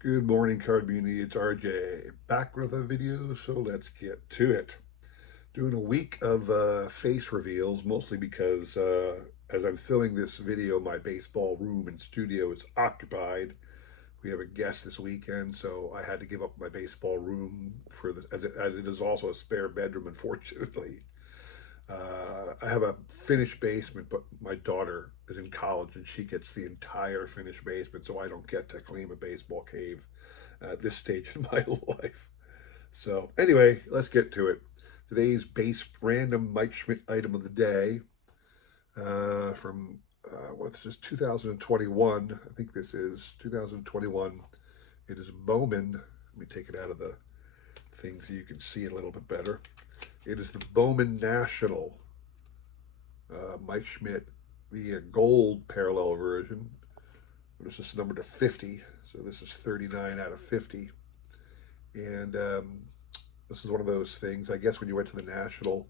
Good morning, card community. It's RJ back with a video, so let's get to it. Doing a week of face reveals, mostly because as I'm filming this video, my baseball room and studio is occupied. We have a guest this weekend, so I had to give up my baseball room for the, as it is also a spare bedroom, unfortunately. I have a finished basement, but my daughter is in college and she gets the entire finished basement, so I don't get to claim a baseball cave at this stage in my life. So, anyway, let's get to it. Today's base random Mike Schmidt item of the day from what's this 2021? I think this is 2021. It is Bowman. Let me take it out of the thing so you can see it a little bit better. It is the Bowman National Mike Schmidt, the gold parallel version. This is numbered to 50, so this is 39 out of 50. And this is one of those things, I guess when you went to the National,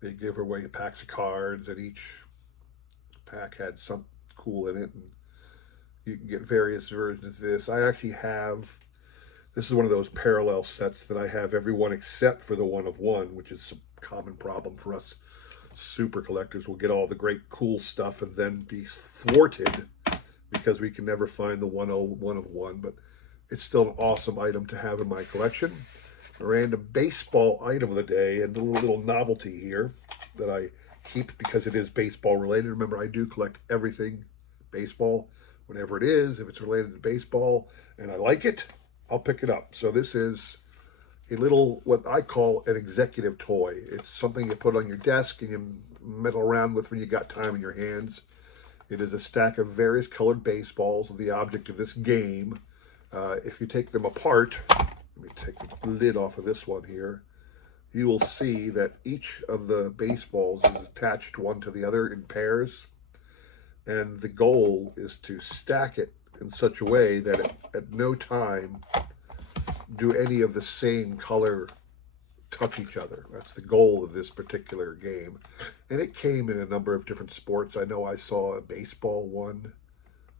they give away packs of cards, and each pack had something cool in it, and you can get various versions of this. I actually have, this is one of those parallel sets that I have every one except for the one of one, which is a common problem for us super collectors. We'll get all the great cool stuff and then be thwarted because we can never find the 101 of one, but it's still an awesome item to have in my collection. A random baseball item of the day, and a little novelty here that I keep because it is baseball related. Remember, I do collect everything baseball, whatever it is. If it's related to baseball and I like it, I'll pick it up. So this is a little, what I call an executive toy. It's something you put on your desk and you meddle around with when you got time in your hands. It is a stack of various colored baseballs, the object of this game. If you take them apart, let me take the lid off of this one here, you will see that each of the baseballs is attached one to the other in pairs. And the goal is to stack it in such a way that at no time do any of the same color touch each other. That's the goal of this particular game. And it came in a number of different sports. I know I saw a baseball one.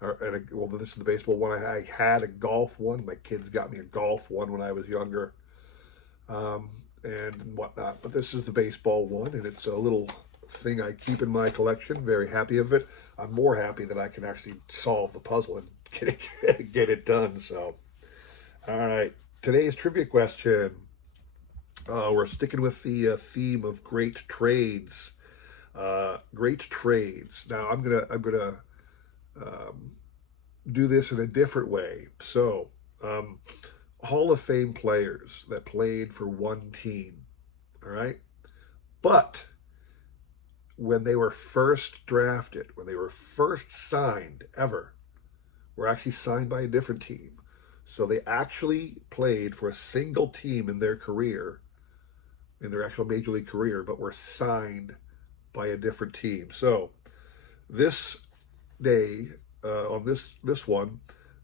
Well, this is the baseball one. I had a golf one. My kids got me a golf one when I was younger, and whatnot. But this is the baseball one, and it's a little thing I keep in my collection. Very happy of it. I'm more happy that I can actually solve the puzzle and get it done. So, all right. Today's trivia question. We're sticking with the theme of great trades. Great trades. Now I'm gonna do this in a different way. So, Hall of Fame players that played for one team. All right, but when they were first drafted, when they were first signed ever, were actually signed by a different team. So they actually played for a single team in their career, in their actual major league career, but were signed by a different team. So this day, on this one,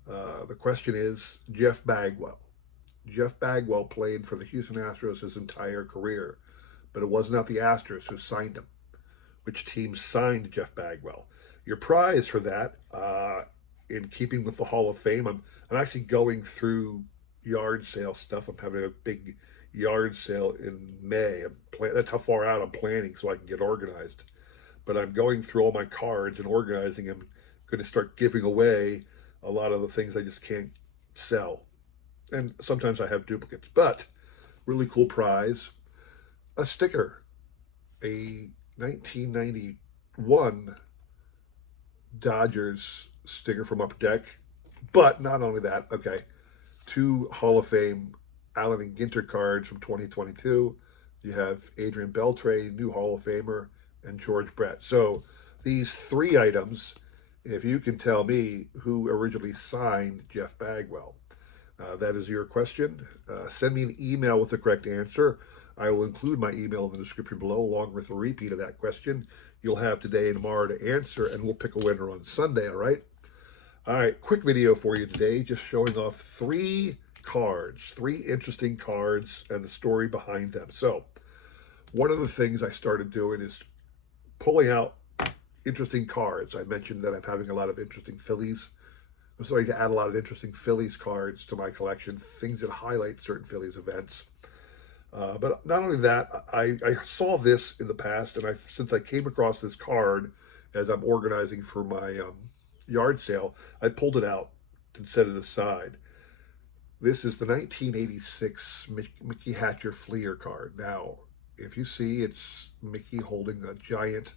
the question is Jeff Bagwell. Jeff Bagwell played for the Houston Astros his entire career, but it was not the Astros who signed him. Which team signed Jeff Bagwell? Your prize for that, in keeping with the Hall of Fame, I'm actually going through yard sale stuff. I'm having a big yard sale in May. That's how far out I'm planning so I can get organized. But I'm going through all my cards and organizing them. I'm going to start giving away a lot of the things I just can't sell. And sometimes I have duplicates. But really cool prize, a sticker, a 1991 Dodgers sticker from Upper Deck. But not only that, okay, two Hall of Fame Allen and Ginter cards from 2022. You have Adrian Beltre, new Hall of Famer, and George Brett. So these three items, if you can tell me who originally signed Jeff Bagwell, that is your question. Send me an email with the correct answer. I will include my email in the description below, along with a repeat of that question. You'll have today and tomorrow to answer, and we'll pick a winner on Sunday, all right? All right, quick video for you today, just showing off three cards, three interesting cards, and the story behind them. So, one of the things I started doing is pulling out interesting cards. I mentioned that I'm having a lot of interesting Phillies I'm starting to add a lot of interesting Phillies cards to my collection, things that highlight certain Phillies events. But not only that, I saw this in the past, and since I came across this card as I'm organizing for my yard sale, I pulled it out and set it aside. This is the 1986 Mickey Hatcher Fleer card. Now, if you see, it's Mickey holding a giant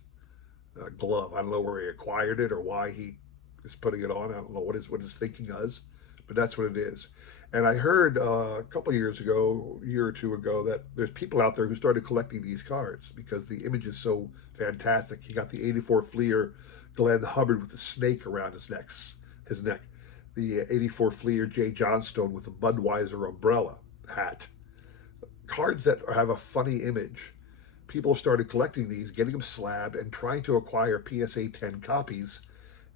glove. I don't know where he acquired it or why he is putting it on. I don't know what his thinking is, but that's what it is. And I heard a couple years ago, a year or two ago, that there's people out there who started collecting these cards because the image is so fantastic. He got the '84 Fleer Glenn Hubbard with the snake around his neck. The '84 Fleer Jay Johnstone with the Budweiser umbrella hat. Cards that have a funny image. People started collecting these, getting them slabbed, and trying to acquire PSA 10 copies.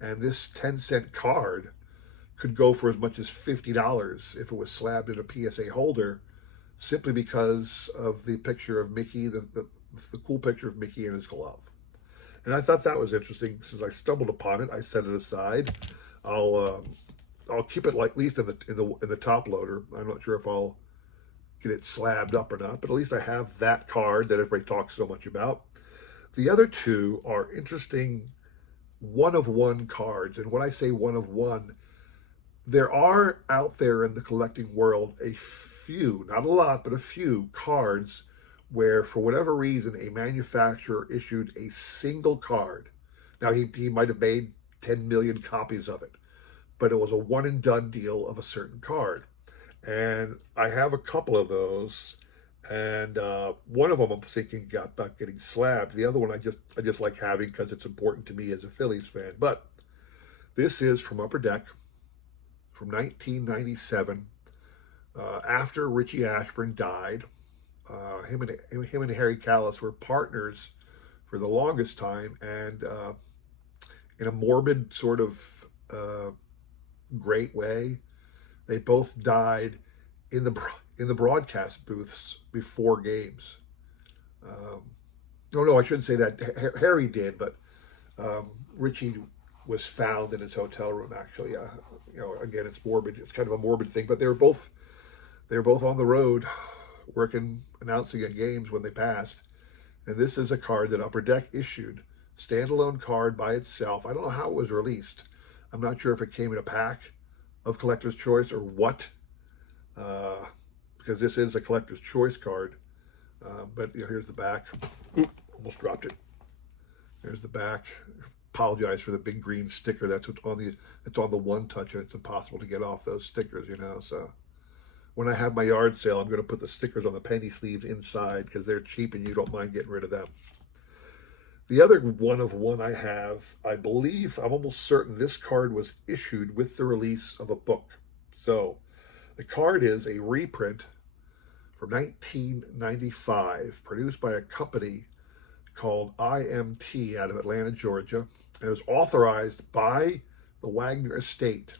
And this 10-cent card could go for as much as $50 if it was slabbed in a PSA holder, simply because of the picture of Mickey, the cool picture of Mickey in his glove. And I thought that was interesting. Since I stumbled upon it, I set it aside. I'll keep it at least in the top loader. I'm not sure if I'll get it slabbed up or not, but at least I have that card that everybody talks so much about. The other two are interesting one-of-one cards. And when I say one-of-one, there are out there in the collecting world a few, not a lot, but a few cards where, for whatever reason, a manufacturer issued a single card. Now, he might have made 10 million copies of it, but it was a one-and-done deal of a certain card. And I have a couple of those, and one of them I'm thinking about getting slabbed. The other one I just like having because it's important to me as a Phillies fan. But this is from Upper Deck, from 1997, after Richie Ashburn died. Him and Harry Kalas were partners for the longest time, and in a morbid sort of great way, they both died in the broadcast booths before games. No, I shouldn't say that. Harry did, but Richie was found in his hotel room. Actually, again, it's morbid. It's kind of a morbid thing. But they were both on the road, working, announcing at games when they passed. And this is a card that Upper Deck issued, standalone card by itself. I don't know how it was released. I'm not sure if it came in a pack of Collector's Choice or what, because this is a Collector's Choice card. But here's the back. Oop, almost dropped it. There's the back. Apologize for the big green sticker. That's what's on the One Touch, and it's impossible to get off those stickers, So when I have my yard sale, I'm going to put the stickers on the penny sleeves inside because they're cheap and you don't mind getting rid of them. The other one-of-one I have, I believe, I'm almost certain this card was issued with the release of a book. So the card is a reprint from 1995, produced by a company called IMT out of Atlanta, Georgia. And it was authorized by the Wagner estate.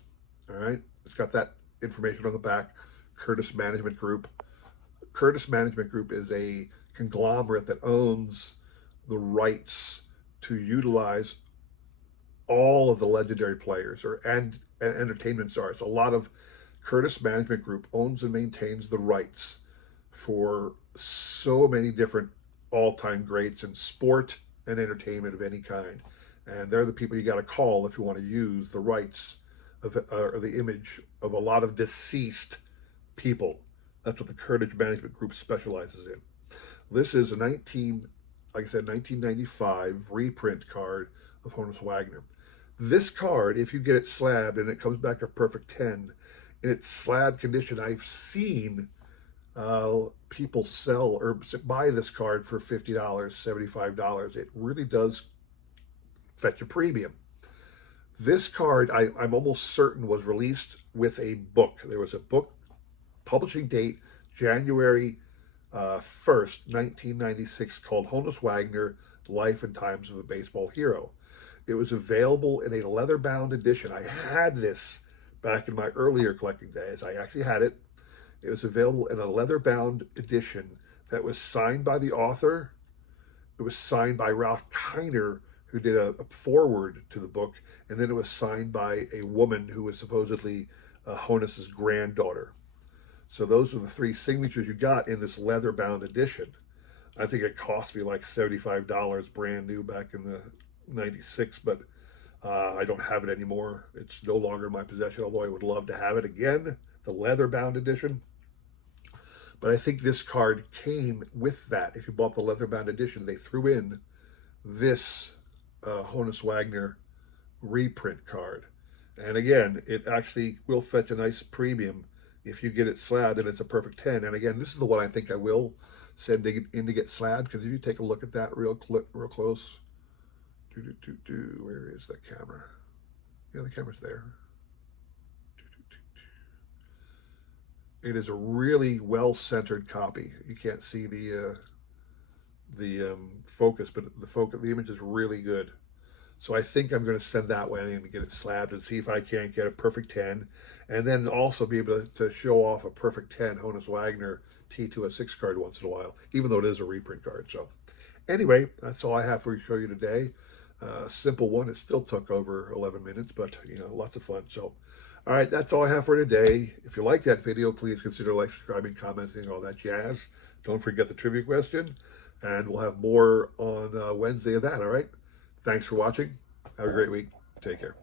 All right. It's got that information on the back. Curtis Management Group. Curtis Management Group is a conglomerate that owns the rights to utilize all of the legendary players and entertainment stars. A lot of Curtis Management Group owns and maintains the rights for so many different all-time greats in sport and entertainment of any kind. And they're the people you got to call if you want to use the rights of or the image of a lot of deceased people. That's what the Curtis Management Group specializes in. This is a 1995 reprint card of Honus Wagner. This card, if you get it slabbed and it comes back a perfect 10, in its slab condition, I've seen people sell or buy this card for $50, $75. It really does fetch a premium. This card, I'm almost certain, was released with a book. There was a book, publishing date January 1st, 1996, called Honus Wagner, Life and Times of a Baseball Hero. It was available in a leather-bound edition. I had this back in my earlier collecting days. I actually had it. It was available in a leather-bound edition that was signed by the author. It was signed by Ralph Kiner, who did a foreword to the book, and then it was signed by a woman who was supposedly Honus's granddaughter. So those are the 3 signatures you got in this leather-bound edition. I think it cost me like $75 brand new back in the 96, but I don't have it anymore. It's no longer in my possession, although I would love to have it again, the leather-bound edition. But I think this card came with that. If you bought the leather-bound edition, they threw in this Honus Wagner reprint card. And again, it actually will fetch a nice premium if you get it slabbed, and it's a perfect 10. And again, this is the one I think I will send in to get slabbed, because if you take a look at that real close, where is the camera? Yeah, the camera's there. It is a really well-centered copy. You can't see the focus, but the image is really good. So I think I'm going to send that one in and get it slabbed and see if I can't get a perfect 10, and then also be able to show off a perfect 10 Honus Wagner T206 card once in a while, even though it is a reprint card. So anyway, that's all I have to show you today. Simple one. It still took over 11 minutes, but lots of fun. So all right, that's all I have for today. If you like that video, please consider like, subscribing, commenting, all that jazz. Don't forget the trivia question, and we'll have more on Wednesday of that, all right? Thanks for watching. Have a great week. Take care.